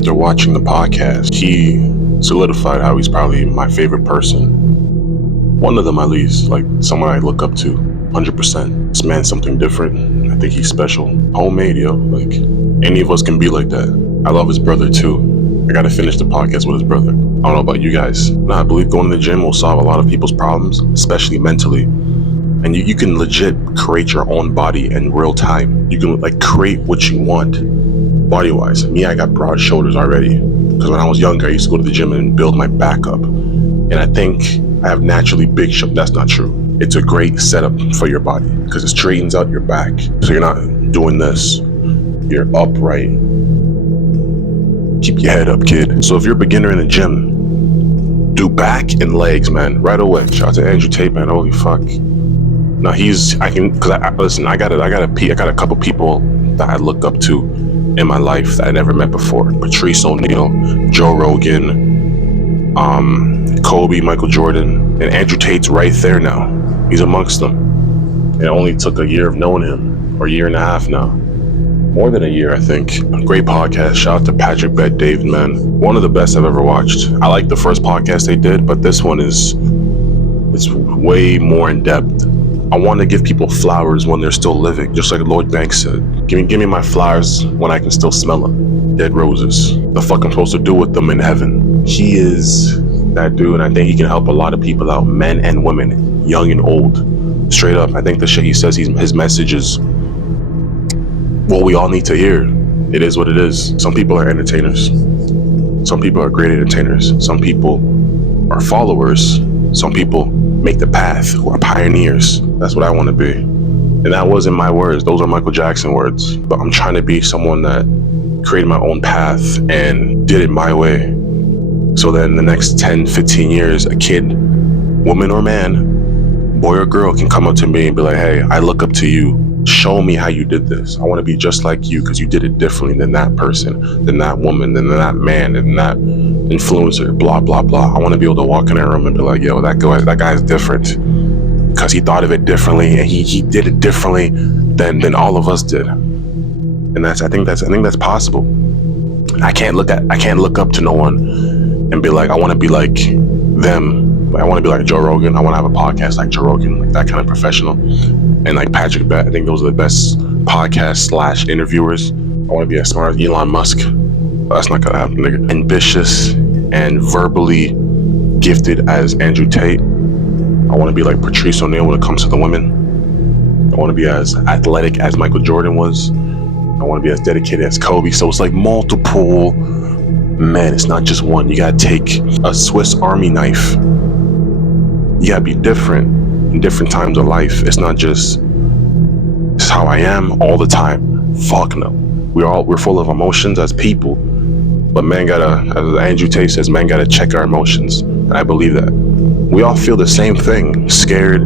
after watching the podcast, he solidified how he's probably my favorite person. One of them, at least, like someone I look up to 100%. This man's something different. I think he's special. Homemade, yo. Like, any of us can be like that. I love his brother too. I gotta finish the podcast with his brother. I don't know about you guys. I believe going to the gym will solve a lot of people's problems, especially mentally. And you can legit create your own body in real time. You can like create what you want body-wise. Me, I got broad shoulders already. Because when I was younger, I used to go to the gym and build my back up. And I think I have naturally big shoulders. That's not true. It's a great setup for your body because it straightens out your back. So you're not doing this. You're upright. Keep your head up, kid. So if you're a beginner in the gym, do back and legs, man, right away. Shout out to Andrew Tate, man. Holy fuck. Now I got a couple people that I look up to in my life that I never met before. Patrice O'Neal, Joe Rogan, Kobe, Michael Jordan, and Andrew Tate's right there now. He's amongst them. It only took a year of knowing him, or a year and a half now. More than a year, I think. Great podcast. Shout out to Patrick Bet David, man. One of the best I've ever watched. I like the first podcast they did, but this one it's way more in depth. I want to give people flowers when they're still living, just like Lloyd Banks said. Give me my flowers when I can still smell them. Dead roses. The fuck I'm supposed to do with them in heaven. He is that dude, and I think he can help a lot of people out, men and women, young and old. Straight up, I think the shit he says, his message is what we all need to hear. It is what it is. Some people are entertainers. Some people are great entertainers. Some people are followers. Some people make the path, who are pioneers. That's what I want to be. And that wasn't my words. Those are Michael Jackson words. But I'm trying to be someone that created my own path and did it my way. So then the next 10, 15 years, a kid, woman or man, boy or girl can come up to me and be like, hey, I look up to you. Show me how you did this. I want to be just like you because you did it differently than that person, than that woman, than that man, than that influencer, blah, blah, blah. I want to be able to walk in a room and be like, yo, that guy's different because he thought of it differently and he did it differently than all of us did. And I think that's possible. I can't look up to no one and be like, I want to be like them. I want to be like Joe Rogan. I want to have a podcast like Joe Rogan, like that kind of professional. And like Patrick Bet, I think those are the best podcast / interviewers. I want to be as smart as Elon Musk. But that's not gonna happen, nigga. Ambitious and verbally gifted as Andrew Tate. I want to be like Patrice O'Neal when it comes to the women. I want to be as athletic as Michael Jordan was. I want to be as dedicated as Kobe. So it's like multiple men. It's not just one. You gotta take a Swiss Army knife. You gotta be different in different times of life. It's not just, it's how I am all the time. Fuck no. We're full of emotions as people, but man gotta, as Andrew Tate says, man gotta check our emotions. And I believe that. We all feel the same thing. Scared,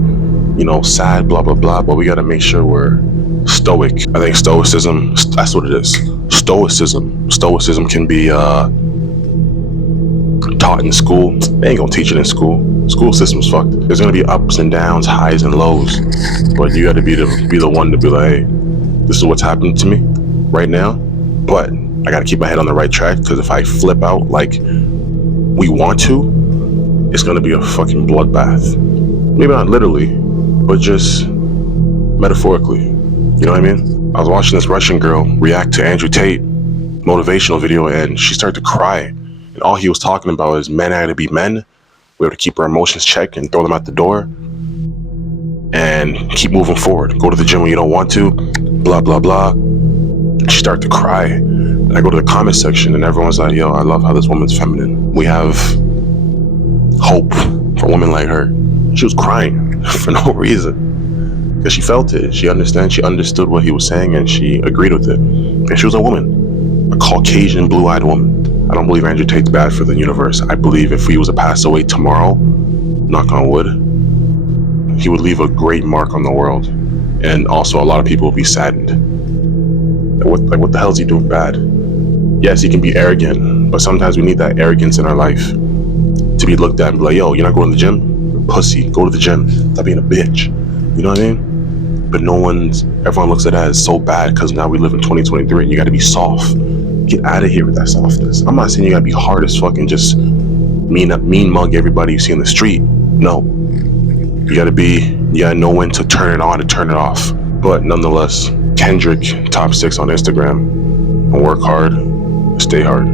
sad, blah, blah, blah, but we gotta make sure we're stoic. I think stoicism, that's what it is. Stoicism can be taught in school. They ain't gonna teach it in school. School system's fucked. There's gonna be ups and downs, highs and lows, but you gotta be the one to be like, hey, this is what's happening to me right now, but I gotta keep my head on the right track, because if I flip out like we want to, it's gonna be a fucking bloodbath. Maybe not literally, but just metaphorically. You know what I mean? I was watching this Russian girl react to Andrew Tate motivational video, and she started to cry. And all he was talking about is men had to be men. We have to keep our emotions checked and throw them out the door and keep moving forward. Go to the gym when you don't want to, blah, blah, blah. She started to cry. And I go to the comment section and everyone's like, yo, I love how this woman's feminine. We have hope for women like her. She was crying for no reason because she felt it. She understood what he was saying, and she agreed with it. And she was a woman, a Caucasian blue-eyed woman. I don't believe Andrew Tate's bad for the universe. I believe if he was to pass away tomorrow, knock on wood, he would leave a great mark on the world. And also a lot of people would be saddened. What the hell is he doing bad? Yes, he can be arrogant, but sometimes we need that arrogance in our life to be looked at and be like, yo, you're not going to the gym? You're a pussy. Go to the gym. Stop being a bitch. You know what I mean? But everyone looks at that as so bad because now we live in 2023 and you got to be soft. Get out of here with that softness. I'm not saying you gotta be hard as fuck and just mean mug everybody you see in the street. No. You gotta know when to turn it on and turn it off. But nonetheless, Kendrick, top 6 on Instagram. And work hard, stay hard.